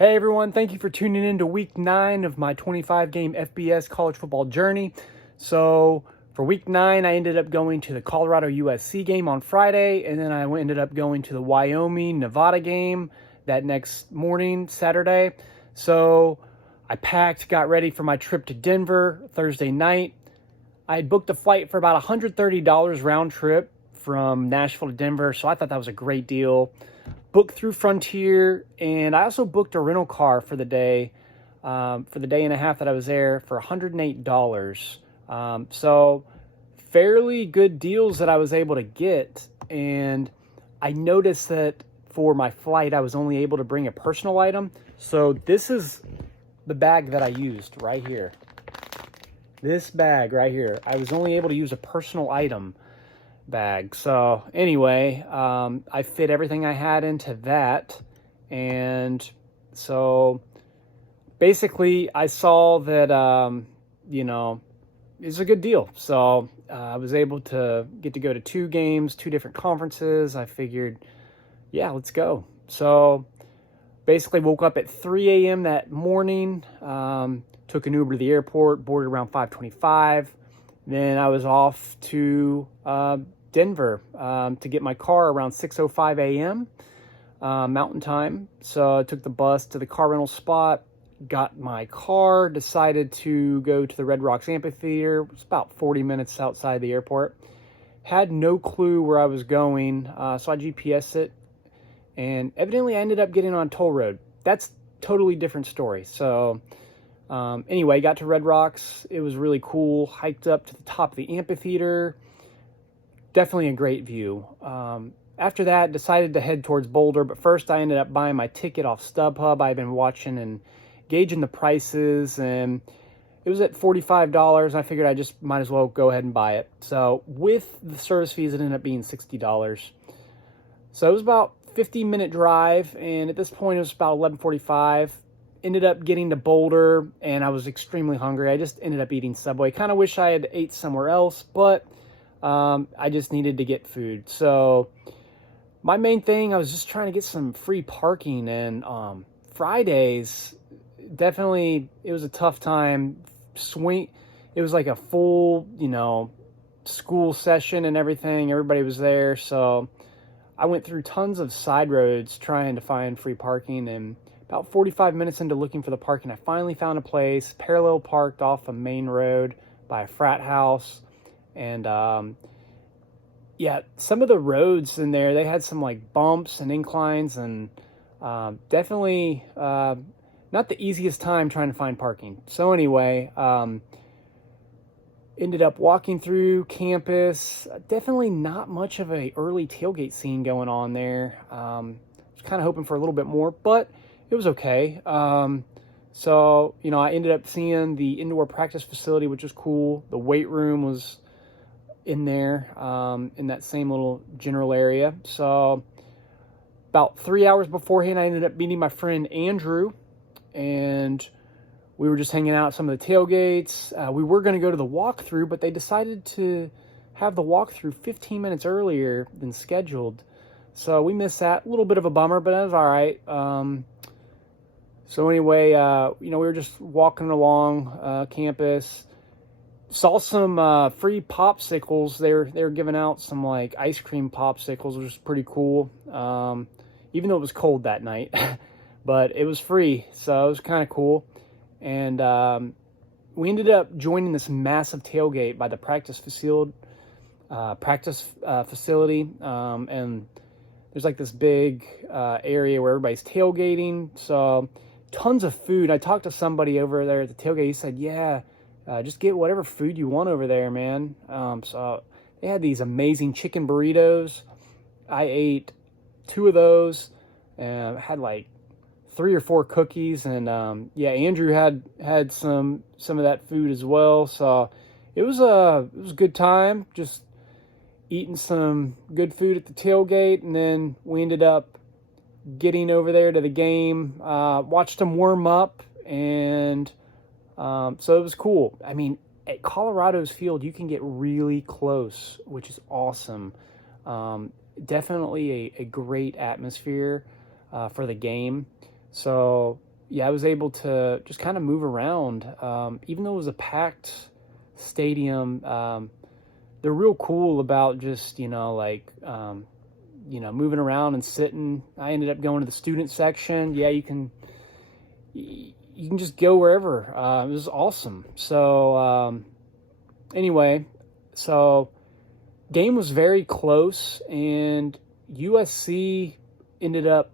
Hey everyone, thank you for tuning in to week 9 of my 25-game FBS college football journey. So for week 9, I ended up going to the Colorado USC game on Friday, and then I ended up going to the Wyoming-Nevada game that next morning, Saturday. So I packed, got ready for my trip to Denver Thursday night. I had booked a flight for about $130 round trip from Nashville to Denver, so I thought that was a great deal. Booked through Frontier, and I also booked a rental car for the day and a half that I was there for $108. So fairly good deals that I was able to get, and I noticed that for my flight I was only able to bring a personal item. So this is the bag that I used right here. This bag right here. I was only able to use a personal item bag. So anyway, I fit everything I had into that, and so basically I saw that it's a good deal. So I was able to get to go to 2 games, 2 different conferences. I figured, yeah, let's go. So basically woke up at 3 a.m. that morning, took an Uber to the airport, boarded around 5:25. Then I was off to Denver to get my car around 6:05 a.m. Mountain Time. So I took the bus to the car rental spot, got my car, decided to go to the Red Rocks Amphitheater. It was about 40 minutes outside the airport. Had no clue where I was going, so I GPSed it, and evidently I ended up getting on a toll road. That's totally different story. So anyway, got to Red Rocks. It was really cool. Hiked up to the top of the amphitheater. Definitely a great view. After that, decided to head towards Boulder, but first I ended up buying my ticket off StubHub. I've been watching and gauging the prices, and it was at $45. I figured I just might as well go ahead and buy it. So with the service fees, it ended up being $60. So it was about a 50-minute drive, and at this point it was about 11:45. Ended up getting to Boulder, and I was extremely hungry. I just ended up eating Subway. Kind of wish I had ate somewhere else, but I just needed to get food. So my main thing, I was just trying to get some free parking, and Fridays, definitely, it was a tough time. It was like a full, school session and everything. Everybody was there, so I went through tons of side roads trying to find free parking, and about 45 minutes into looking for the parking, I finally found a place, parallel parked off a main road by a frat house. And yeah, some of the roads in there, they had some like bumps and inclines, and definitely not the easiest time trying to find parking. So anyway, ended up walking through campus. Definitely not much of a early tailgate scene going on there. Was kind of hoping for a little bit more, but it was okay. So, I ended up seeing the indoor practice facility, which was cool. The weight room was in there, in that same little general area. So about 3 hours beforehand, I ended up meeting my friend Andrew, and we were just hanging out at some of the tailgates. We were going to go to the walkthrough, but they decided to have the walkthrough 15 minutes earlier than scheduled. So we missed that. A little bit of a bummer, but that was all right. So anyway, we were just walking along campus. Saw some free popsicles. They were giving out some like ice cream popsicles, which was pretty cool. Even though it was cold that night, but it was free, so it was kind of cool. And we ended up joining this massive tailgate by the practice facility, and there's like this big area where everybody's tailgating. So tons of food. I talked to somebody over there at the tailgate. He said, yeah, just get whatever food you want over there, man. So they had these amazing chicken burritos. I ate 2 of those, and had like 3 or 4 cookies. And yeah, Andrew had some of that food as well. So it was a good time, just eating some good food at the tailgate. And then we ended up getting over there to the game, watched them warm up, and so it was cool. I mean, at Colorado's field, you can get really close, which is awesome. Definitely a great atmosphere for the game. So yeah, I was able to just kind of move around. Even though it was a packed stadium, they're real cool about just, moving around and sitting. I ended up going to the student section. Yeah, you can just go wherever. It was awesome. So anyway, so game was very close, and USC ended up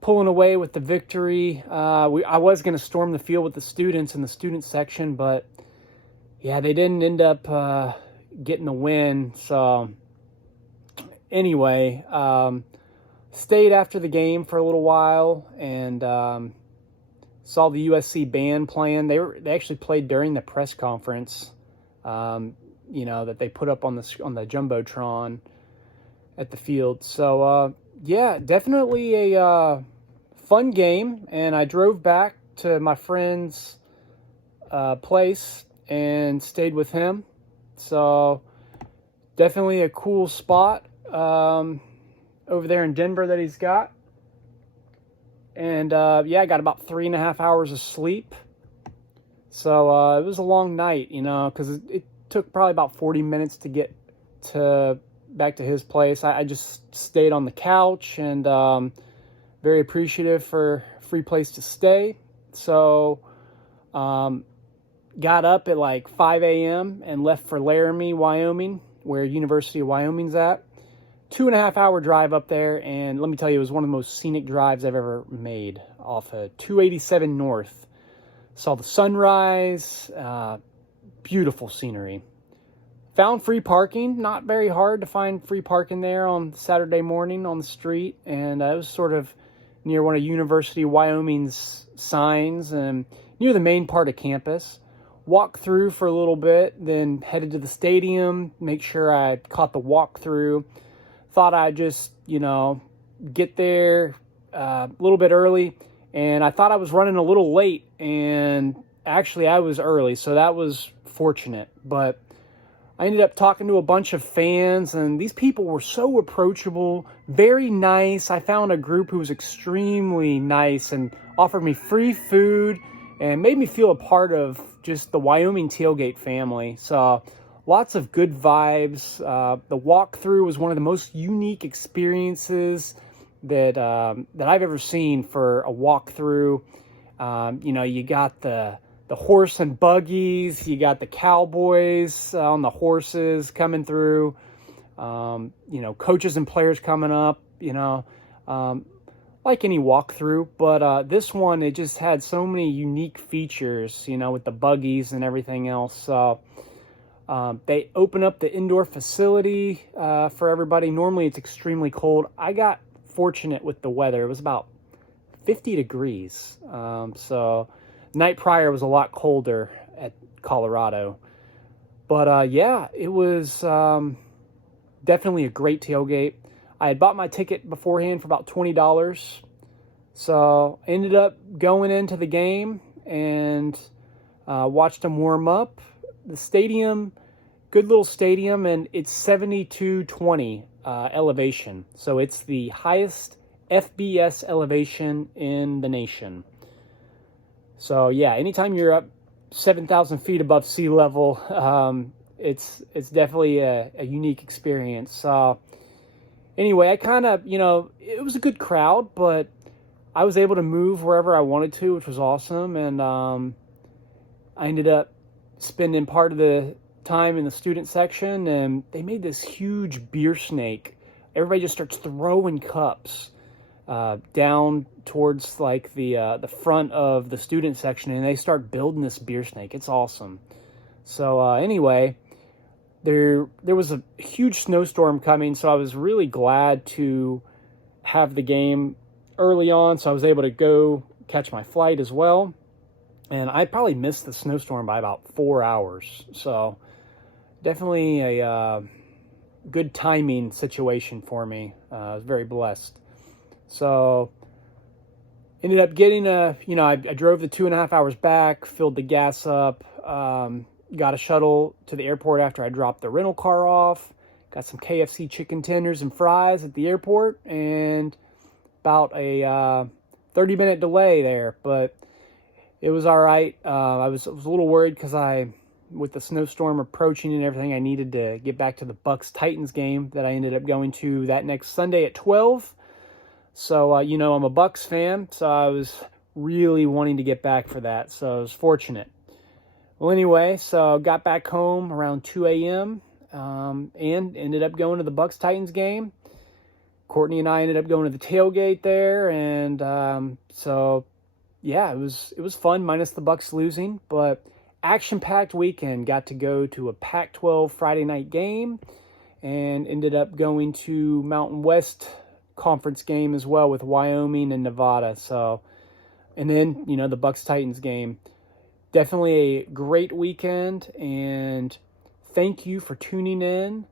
pulling away with the victory. I was going to storm the field with the students in the student section, but yeah, they didn't end up getting the win. So anyway, stayed after the game for a little while and saw the USC band playing. They actually played during the press conference, that they put up on the jumbotron at the field. So yeah, definitely a fun game. And I drove back to my friend's place and stayed with him. So definitely a cool spot over there in Denver that he's got. And yeah, I got about 3.5 hours of sleep. So it was a long night, because it took probably about 40 minutes to get back to his place. I just stayed on the couch, and very appreciative for a free place to stay. So got up at like 5 a.m. and left for Laramie, Wyoming, where University of Wyoming's at. 2.5 hour drive up there, and let me tell you, it was one of the most scenic drives I've ever made off of 287 North. Saw the sunrise, beautiful scenery. Found free parking, not very hard to find free parking there on Saturday morning on the street, and it was sort of near one of University of Wyoming's signs and near the main part of campus. Walked through for a little bit, then headed to the stadium, make sure I caught the walkthrough. Thought I'd just, get there a little bit early, and I thought I was running a little late, and actually I was early, so that was fortunate. But I ended up talking to a bunch of fans, and these people were so approachable, very nice. I found a group who was extremely nice and offered me free food and made me feel a part of just the Wyoming tailgate family. So lots of good vibes. The walkthrough was one of the most unique experiences that I've ever seen for a walkthrough. You got the horse and buggies, you got the cowboys on the horses coming through, coaches and players coming up, like any walkthrough. But this one, it just had so many unique features, with the buggies and everything else. So they open up the indoor facility for everybody. Normally it's extremely cold. I got fortunate with the weather. It was about 50 degrees. So night prior was a lot colder at Colorado. But yeah, it was definitely a great tailgate. I had bought my ticket beforehand for about $20. So I ended up going into the game and watched them warm up. The stadium, good little stadium, and it's 7220 elevation. So it's the highest FBS elevation in the nation. So yeah, anytime you're up 7,000 feet above sea level, it's definitely a unique experience. Anyway, I kind of, it was a good crowd, but I was able to move wherever I wanted to, which was awesome. And I ended up spending part of the time in the student section, and they made this huge beer snake. Everybody just starts throwing cups down towards like the front of the student section, and they start building this beer snake. It's awesome. So anyway, there was a huge snowstorm coming, so I was really glad to have the game early on, so I was able to go catch my flight as well. And I probably missed the snowstorm by about 4 hours. So definitely a good timing situation for me. I was very blessed. So ended up getting I drove the 2.5 hours back, filled the gas up, got a shuttle to the airport after I dropped the rental car off, got some KFC chicken tenders and fries at the airport, and about a 30-minute delay there, but it was all right. I was a little worried because with the snowstorm approaching and everything, I needed to get back to the Bucks Titans game that I ended up going to that next Sunday at 12. So, I'm a Bucks fan, so I was really wanting to get back for that. So I was fortunate. Well, anyway, so got back home around 2 a.m. And ended up going to the Bucks Titans game. Courtney and I ended up going to the tailgate there, and so yeah, it was fun, minus the Bucks losing, but action-packed weekend. Got to go to a Pac-12 Friday night game, and ended up going to Mountain West Conference game as well with Wyoming and Nevada. So, and then the Bucks Titans game. Definitely a great weekend, and thank you for tuning in.